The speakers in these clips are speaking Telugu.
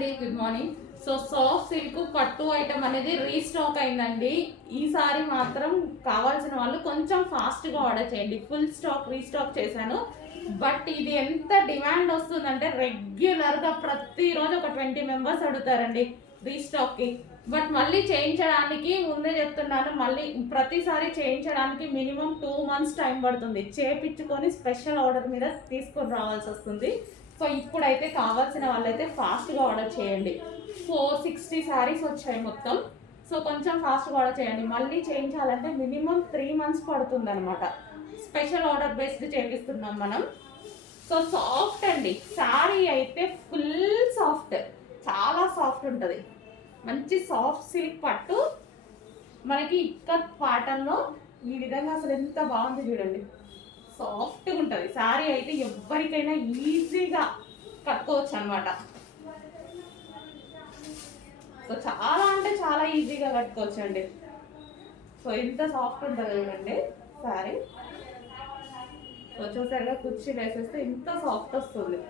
అండి, good morning. So soft silk పట్టు ఐటమ్ అనేది రీస్టాక్ అయిందండి. ఈసారి మాత్రం కావాల్సిన వాళ్ళు కొంచెం ఫాస్ట్గా ఆర్డర్ చేయండి. ఫుల్ స్టాక్ రీస్టాక్ చేశాను. బట్ ఇది ఎంత డిమాండ్ వస్తుందంటే రెగ్యులర్గా ప్రతిరోజు ఒక 20 మెంబర్స్ అడుగుతారండి రీస్టాక్కి. బట్ మళ్ళీ చేయించడానికి ముందే చెప్తున్నాను, మళ్ళీ ప్రతిసారి చేయించడానికి మినిమం 2 months టైం పడుతుంది. చేయించుకొని స్పెషల్ ఆర్డర్ మీద తీసుకొని రావాల్సి వస్తుంది. సో ఇప్పుడైతే కావాల్సిన వాళ్ళైతే ఫాస్ట్గా ఆర్డర్ చేయండి. 460 శారీస్ వచ్చాయి మొత్తం. సో కొంచెం ఫాస్ట్గా ఆర్డర్ చేయండి. మళ్ళీ చేయించాలంటే మినిమం 3 months పడుతుంది అనమాట. స్పెషల్ ఆర్డర్ బేస్డ్ చేపిస్తున్నాం మనం. సో సాఫ్ట్ అండి, శారీ అయితే ఫుల్ సాఫ్ట్, చాలా సాఫ్ట్ ఉంటుంది. మంచి సాఫ్ట్ సిల్క్ పట్టు మనకి ఇక్కత్ ప్యాటర్న్లో ఈ విధంగా అసలు ఎంత బాగుంది చూడండి. సాఫ్ట్గా ఉంటుంది శారీ అయితే, ఎవరికైనా ఈజీగా కట్టుకోవచ్చు అనమాట. సో చాలా అంటే చాలా ఈజీగా కట్టుకోవచ్చు అండి. సో ఇంత సాఫ్ట్ ఉంటుంది చూడండి శారీ. సో చూసారుగా, కుర్చీలు వేసేస్తే ఇంత సాఫ్ట్ వస్తుంది.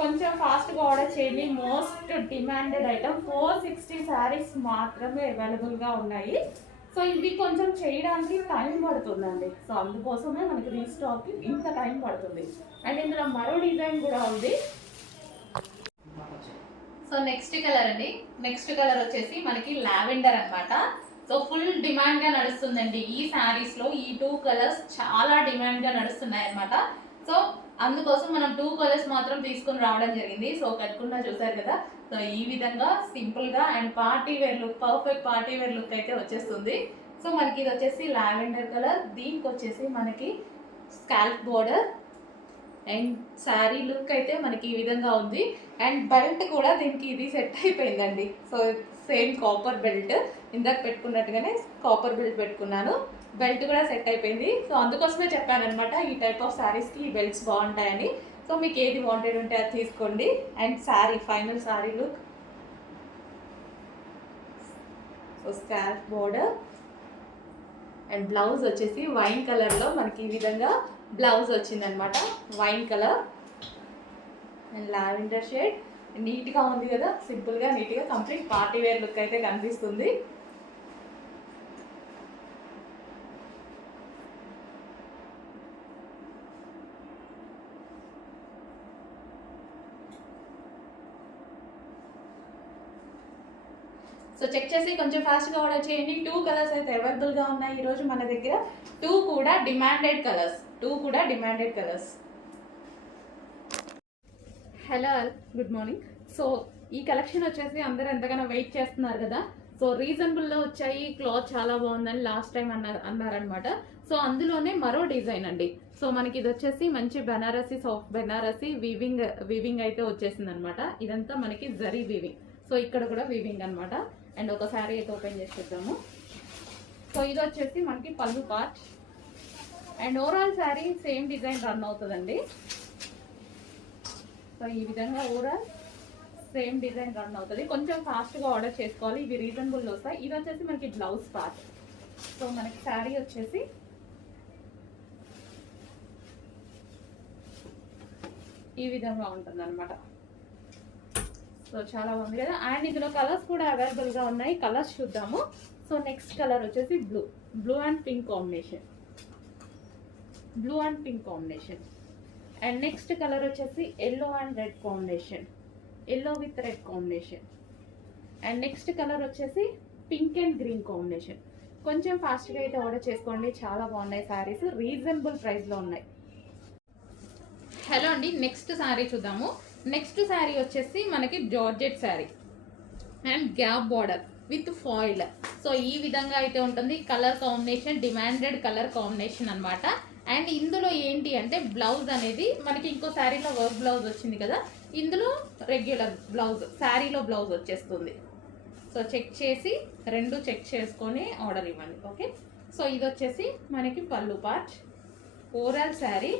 కొంచెం ఫాస్ట్గా ఆర్డర్ చేయండి. మోస్ట్ డిమాండెడ్ ఐటమ్ 460 శారీస్ మాత్రమే అవైలబుల్గా ఉన్నాయి. సో ఇవి కొంచెం చేయడానికి టైం పడుతుందండి. సో అందుకోసమే మనకి రీస్టాక్ ఇంత టైం పడుతుంది. అండ్ ఇందులో మరో డిజైన్ కూడా ఉంది. సో నెక్స్ట్ కలర్ అండి, నెక్స్ట్ కలర్ వచ్చేసి మనకి లావెండర్ అనమాట. సో ఫుల్ డిమాండ్గా నడుస్తుందండి ఈ శారీస్లో. ఈ 2 కలర్స్ చాలా డిమాండ్గా నడుస్తున్నాయి అనమాట. సో అందుకోసం మనం 2 కలర్స్ మాత్రం తీసుకుని రావడం జరిగింది. సో కట్టుకున్నా చూసారు కదా. సో ఈ విధంగా సింపుల్గా and party wear look, perfect party wear look అయితే వచ్చేస్తుంది. సో మనకి ఇది వచ్చేసి లావెండర్ కలర్, దీనికి వచ్చేసి మనకి scalp border and sari look అయితే మనకి ఈ విధంగా ఉంది. అండ్ బెల్ట్ కూడా దీనికి ఇది సెట్ అయిపోయిందండి. సో సేమ్ కాపర్ బెల్ట్, ఇందాక పెట్టుకున్నట్టుగానే కాపర్ బెల్ట్ పెట్టుకున్నాను. బెల్ట్ కూడా సెట్ అయిపోయింది. సో అందుకోసమే చెప్పాను అనమాట, ఈ టైప్ ఆఫ్ శారీస్కి ఈ బెల్ట్స్ బాగుంటాయని. సో మీకు ఏది వాంటెడ్ ఉంటే అది తీసుకోండి. And sari, final sari look. So scalp border and blouse వచ్చేసి వైన్ కలర్లో మనకి ఈ విధంగా బ్లౌజ్ వచ్చిందనమాట. Wine colour and lavender shade. నీట్గా ఉంది కదా, సింపుల్గా నీట్గా కంప్లీట్ పార్టీ వేర్ లుక్ అయితే కనిపిస్తుంది. సో చెక్ చేసి కొంచెం ఫాస్ట్గా ఆర్డర్ చేయండి. 2 కలర్స్ అయితే అవైలబుల్గా ఉన్నాయి ఈరోజు మన దగ్గర. 2 కూడా demanded colours. Hello, good morning. So ఈ కలెక్షన్ వచ్చేసి అందరూ ఎంతగానో వెయిట్ చేస్తున్నారు కదా. సో రీజనబుల్లో వచ్చాయి, క్లాత్ చాలా బాగుందని లాస్ట్ టైం అన్నారనమాట. సో అందులోనే మరో డిజైన్ అండి. సో మనకి ఇది వచ్చేసి మంచి బెనారసీ, సాఫ్ట్ బెనారసీ వీవింగ్ అయితే వచ్చేసింది అనమాట. ఇదంతా మనకి జరీ వీవింగ్. సో ఇక్కడ కూడా వీవింగ్ అనమాట. అండ్ ఒక శారీ అయితే ఓపెన్ చేసి చూద్దాము. సో ఇది వచ్చేసి మనకి పళ్ళు part and overall sari same design run అవుతుందండి. సో ఈ విధంగా ఓవరాల్ సేమ్ డిజైన్ రన్ అవుతుంది. కొంచెం ఫాస్ట్గా ఆర్డర్ చేసుకోవాలి, ఇవి రీజనబుల్ వస్తాయి. ఇది వచ్చేసి మనకి బ్లౌజ్ పార్ట్. సో మనకి శారీ వచ్చేసి ఈ విధంగా ఉంటుంది అనమాట. సో చాలా బాగుంది కదా. అండ్ ఇందులో కలర్స్ కూడా అవైలబుల్గా ఉన్నాయి. కలర్స్ చూద్దాము. సో నెక్స్ట్ కలర్ వచ్చేసి blue and pink combination. And next colour వచ్చేసి yellow and red combination, yellow with red combination. And next colour వచ్చేసి పింక్ అండ్ గ్రీన్ కాంబినేషన్. కొంచెం ఫాస్ట్గా అయితే ఆర్డర్ చేసుకోండి, చాలా బాగున్నాయి శారీస్, రీజనబుల్ ప్రైస్లో ఉన్నాయి. హలో అండి, నెక్స్ట్ శారీ చూద్దాము. నెక్స్ట్ శారీ వచ్చేసి మనకి georgette sari and gap border with foil. So ఈ విధంగా అయితే ఉంటుంది. Colour combination demanded colour combination అనమాట. అండ్ ఇందులో ఏంటి అంటే బ్లౌజ్ అనేది మనకి ఇంకో శారీలో వర్క్ బ్లౌజ్ వచ్చింది కదా, ఇందులో రెగ్యులర్ బ్లౌజ్, శారీలో బ్లౌజ్ వచ్చేస్తుంది. సో చెక్ చేసి రెండు చెక్ చేసుకొని ఆర్డర్ ఇవ్వండి, ఓకే. సో ఇది వచ్చేసి మనకి పళ్ళు part. Overall sari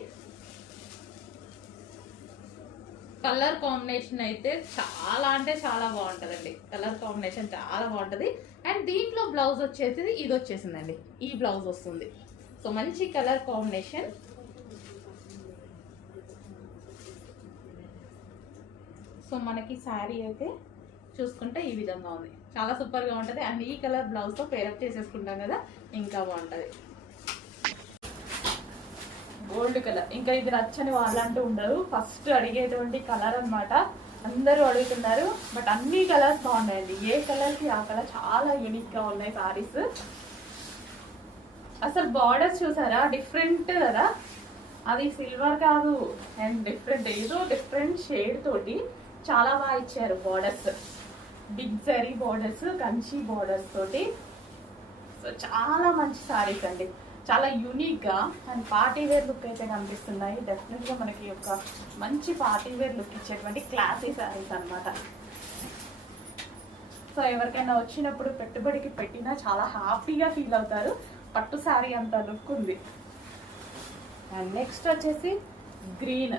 colour combination అయితే చాలా అంటే చాలా బాగుంటుందండి. కలర్ కాంబినేషన్ చాలా బాగుంటుంది. అండ్ దీంట్లో బ్లౌజ్ వచ్చేసి ఇది వచ్చేసిందండి, ఈ బ్లౌజ్ వస్తుంది. సో మంచి కలర్ కాంబినేషన్. సో మనకి శారీ అయితే చూసుకుంటే ఈ విధంగా ఉంది, చాలా సూపర్గా ఉంటుంది. అండ్ ఈ కలర్ బ్లౌజ్తో పేరప్ చేసేసుకుంటాం కదా, ఇంకా బాగుంటుంది. గోల్డ్ కలర్, ఇంకా ఇది నచ్చని వాళ్ళంటూ ఉండరు, ఫస్ట్ అడిగేటువంటి కలర్ అనమాట. అందరూ అడుగుతున్నారు, బట్ అన్ని కలర్స్ బాగున్నాయండి. ఏ కలర్కి ఆ కలర్ చాలా యూనిక్గా ఉన్నాయి సారీస్. అసలు బార్డర్స్ చూసారా, డిఫరెంట్ కదా, అది సిల్వర్ కాదు అండ్ డిఫరెంట్, ఏదో డిఫరెంట్ షేడ్ తోటి చాలా బాగా ఇచ్చారు borders. Big zari borders, Kanchi borders తోటి. సో చాలా మంచి సారీస్ అండి, చాలా యూనిక్గా అండ్ పార్టీ వేర్ లుక్ అయితే కనిపిస్తున్నాయి. డెఫినెట్గా మనకి ఒక మంచి పార్టీ వేర్ లుక్ ఇచ్చేటువంటి క్లాసీ సారీస్ అనమాట. సో ఎవరికైనా వచ్చినప్పుడు పెట్టుబడికి పెట్టినా చాలా హ్యాపీగా ఫీల్ అవుతారు. పట్టు శారీ అంత లుక్ ఉంది. అండ్ నెక్స్ట్ వచ్చేసి గ్రీన్.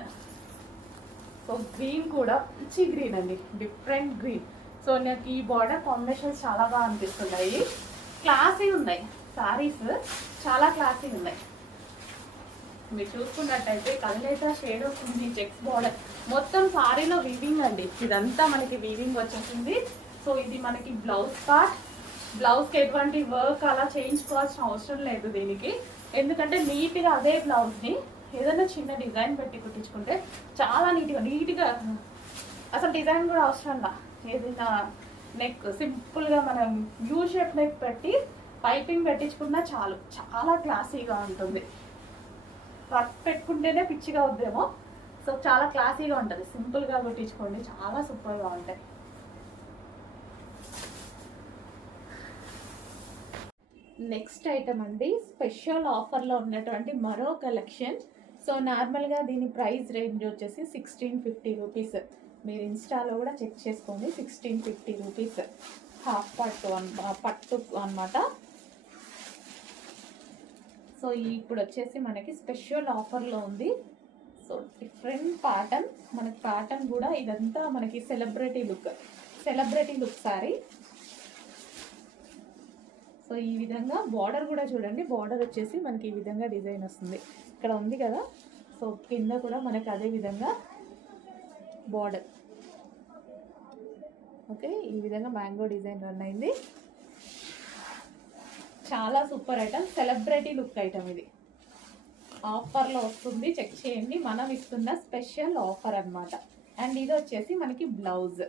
సో గ్రీన్ కూడా మంచి గ్రీన్ అండి, డిఫరెంట్ గ్రీన్. సో నాకు ఈ బార్డర్ కాంబినేషన్స్ చాలా బాగా అనిపిస్తున్నాయి. క్లాసీ ఉన్నాయి శారీస్, చాలా క్లాసీ ఉన్నాయి. మీరు చూసుకున్నట్టయితే కలనేత షేడ్ వస్తుంది, చెక్స్ బార్డర్, మొత్తం శారీలో వీవింగ్ అండి. ఇదంతా మనకి వీవింగ్ వచ్చేసింది. సో ఇది మనకి బ్లౌజ్ పార్ట్. బ్లౌజ్కి ఎటువంటి వర్క్ అలా చేయించుకోవాల్సిన అవసరం లేదు దీనికి, ఎందుకంటే నీట్గా అదే బ్లౌజ్ని ఏదైనా చిన్న డిజైన్ పెట్టి కుట్టించుకుంటే చాలా నీట్గా అసలు డిజైన్ కూడా అవసరం లా. ఏదైనా నెక్ సింపుల్గా మనం యూ షేప్ నెక్ పెట్టి పైపింగ్ పెట్టించుకున్నా చాలు, చాలా క్లాసీగా ఉంటుంది. వర్క్ పెట్టుకుంటేనే పిచ్చిగా వద్దేమో, సో చాలా క్లాసీగా ఉంటుంది. సింపుల్గా కుట్టించుకోండి, చాలా సూపర్గా ఉంటాయి. నెక్స్ట్ ఐటమ్ అండి, స్పెషల్ ఆఫర్లో ఉన్నటువంటి మరో కలెక్షన్. సో నార్మల్గా దీని ప్రైస్ రేంజ్ వచ్చేసి 1650 రూపీస్. మీరు ఇన్స్టాలో కూడా చెక్ చేసుకోండి. 1650 రూపీస్ హాఫ్ పట్టు అనమాట. సో ఇప్పుడు వచ్చేసి మనకి స్పెషల్ ఆఫర్లో ఉంది. సో డిఫరెంట్ ప్యాటర్న్, మనకి ప్యాటర్న్ కూడా ఇదంతా మనకి సెలబ్రిటీ లుక్ సారీ. సో ఈ విధంగా బార్డర్ కూడా చూడండి, బార్డర్ వచ్చేసి మనకి ఈ విధంగా డిజైన్ వస్తుంది, ఇక్కడ ఉంది కదా. సో కింద కూడా మనకి అదే విధంగా బార్డర్. ఓకే, ఈ విధంగా మ్యాంగో డిజైన్ రన్ అయింది. చాలా super item, celebrity look item. ఇది ఆఫర్లో వస్తుంది, చెక్ చేయండి. మనం ఇస్తున్న స్పెషల్ ఆఫర్ అనమాట. అండ్ ఇది వచ్చేసి మనకి blouse.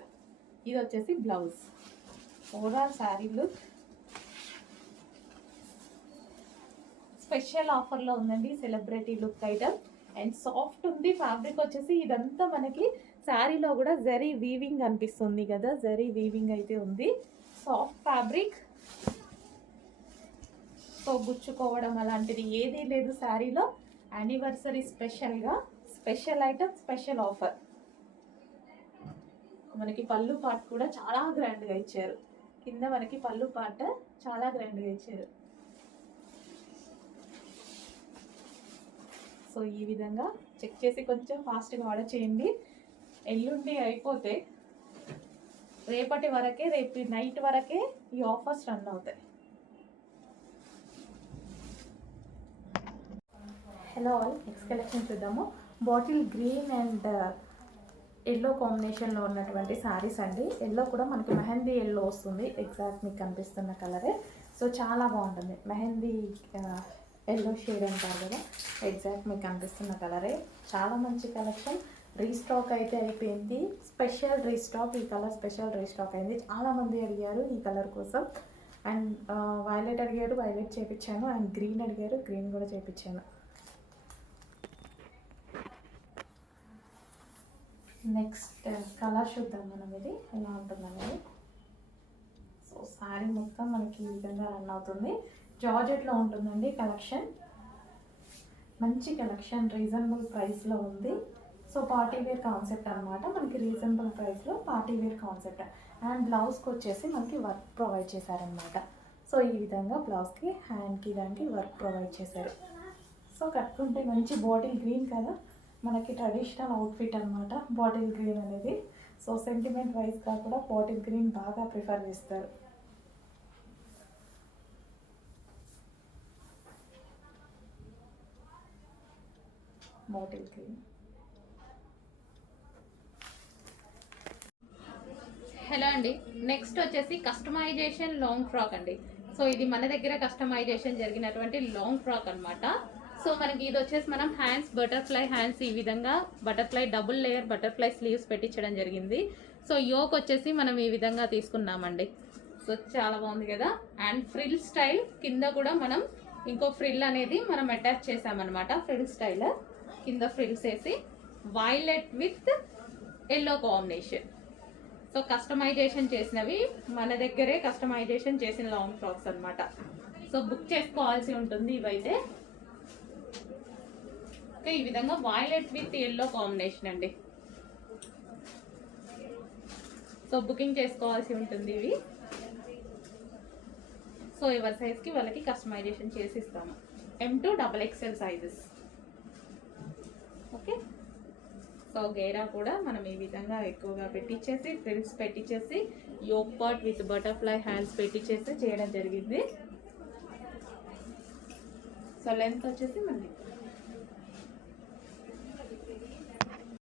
Overall sari look special ఆఫర్లో ఉందండి, celebrity look item. And soft ఉంది ఫ్యాబ్రిక్ వచ్చేసి. ఇదంతా మనకి శారీలో కూడా జరీ వీవింగ్ అనిపిస్తుంది కదా, జరీ వీవింగ్ అయితే ఉంది. సాఫ్ట్ ఫ్యాబ్రిక్, సో గుచ్చుకోవడం అలాంటిది ఏదీ లేదు శారీలో. Anniversary special item, special offer. మనకి పళ్ళు పార్ట్ కూడా చాలా గ్రాండ్గా ఇచ్చారు. కింద మనకి పళ్ళు పార్ట్ చాలా గ్రాండ్గా ఇచ్చారు. సో ఈ విధంగా చెక్ చేసి కొంచెం ఫాస్ట్గా ఆర్డర్ చేయండి. ఎల్లుండి అయిపోతే రేపటి వరకే, రేపు నైట్ వరకే ఈ ఆఫర్స్ రన్ అవుతాయి. హలో ఆల్, నెక్స్ట్ కలెక్షన్ చూద్దాము. బాటిల్ గ్రీన్ అండ్ ఎల్లో కాంబినేషన్లో ఉన్నటువంటి శారీస్ అండి. ఎల్లో కూడా మనకి మెహందీ ఎల్లో వస్తుంది, ఎగ్జాక్ట్ మీకు కనిపిస్తున్న కలరే. సో చాలా బాగుంటుంది, మెహందీ ఎల్లో షేడ్ అంటారు కదా, ఎగ్జాక్ట్ మీకు కనిపిస్తున్న కలరే. చాలా మంచి కలెక్షన్. రీస్టాక్ అయితే అయిపోయింది, స్పెషల్ రీస్టాక్. ఈ కలర్ స్పెషల్ రీస్టాక్ అయింది. చాలామంది అడిగారు ఈ కలర్ కోసం. అండ్ వైలెట్ అడిగారు, వైలెట్ చేయించాను. అండ్ గ్రీన్ అడిగారు, గ్రీన్ కూడా చేయించాను. నెక్స్ట్ కలర్ చూద్దాం మనం, ఇది ఎలా ఉంటుందనేది. సో శారీ మొత్తం మనకి ఈ విధంగా రన్ అవుతుంది. జార్జెట్లో ఉంటుందండి కలెక్షన్. మంచి కలెక్షన్, రీజనబుల్ ప్రైస్లో ఉంది. సో పార్టీ వేర్ కాన్సెప్ట్ అనమాట, మనకి రీజనబుల్ ప్రైస్లో పార్టీ వేర్ కాన్సెప్ట్. అండ్ బ్లౌజ్కి వచ్చేసి మనకి వర్క్ ప్రొవైడ్ చేశారనమాట. సో ఈ విధంగా బ్లౌజ్కి హ్యాండ్కి దానికి వర్క్ ప్రొవైడ్ చేశారు. సో కట్టుకుంటే మంచి బాటిల్ గ్రీన్ కదా, మనకి ట్రెడిషనల్ అవుట్ఫిట్ అనమాట బాటిల్ గ్రీన్ అనేది. సో సెంటిమెంట్ వైజ్గా కూడా బాటిల్ గ్రీన్ బాగా ప్రిఫర్ చేస్తారు. బాటిల్ గ్రీన్ హలో అండి, నెక్స్ట్ వచ్చేసి కస్టమైజేషన్ లాంగ్ ఫ్రాక్ అండి. సో ఇది మన దగ్గర కస్టమైజేషన్ జరిగినటువంటి లాంగ్ ఫ్రాక్ అన్నమాట. సో మనకి ఇది వచ్చేసి మనం హ్యాండ్స్, బటర్ఫ్లై హ్యాండ్స్, ఈ విధంగా butterfly double layer butterfly sleeves పెట్టించడం జరిగింది. సో యోక్ వచ్చేసి మనం ఈ విధంగా తీసుకున్నామండి. సో చాలా బాగుంది కదా. అండ్ ఫ్రిల్ స్టైల్ కింద కూడా మనం ఇంకో ఫ్రిల్ అనేది మనం అటాచ్ చేసామన్నమాట. ఫ్రిల్ స్టైల్ కింద ఫ్రిల్స్ వేసి violet with yellow combination. So customization చేసినవి మన దగ్గరే కస్టమైజేషన్ చేసిన లాంగ్ ఫ్రాక్స్ అన్నమాట. సో బుక్ చేసుకోవాల్సి ఉంటుంది ఇవైతే. ఓకే, ఈ విధంగా వైలెట్ విత్ ఎల్లో కాంబినేషన్ అండి. సో బుకింగ్ చేసుకోవాల్సి ఉంటుంది ఇవి. సో ఎవరి సైజ్కి వాళ్ళకి కస్టమైజేషన్ చేసి ఇస్తాము. M2 XXL sizes. Okay, so గేరా కూడా మనం ఈ విధంగా ఎక్కువగా పెట్టించేసి ఫ్రిల్స్ పెట్టించేసి yoke part with butterfly hands పెట్టించేసి చేయడం జరిగింది. సో లెంత్ వచ్చేసి మనకి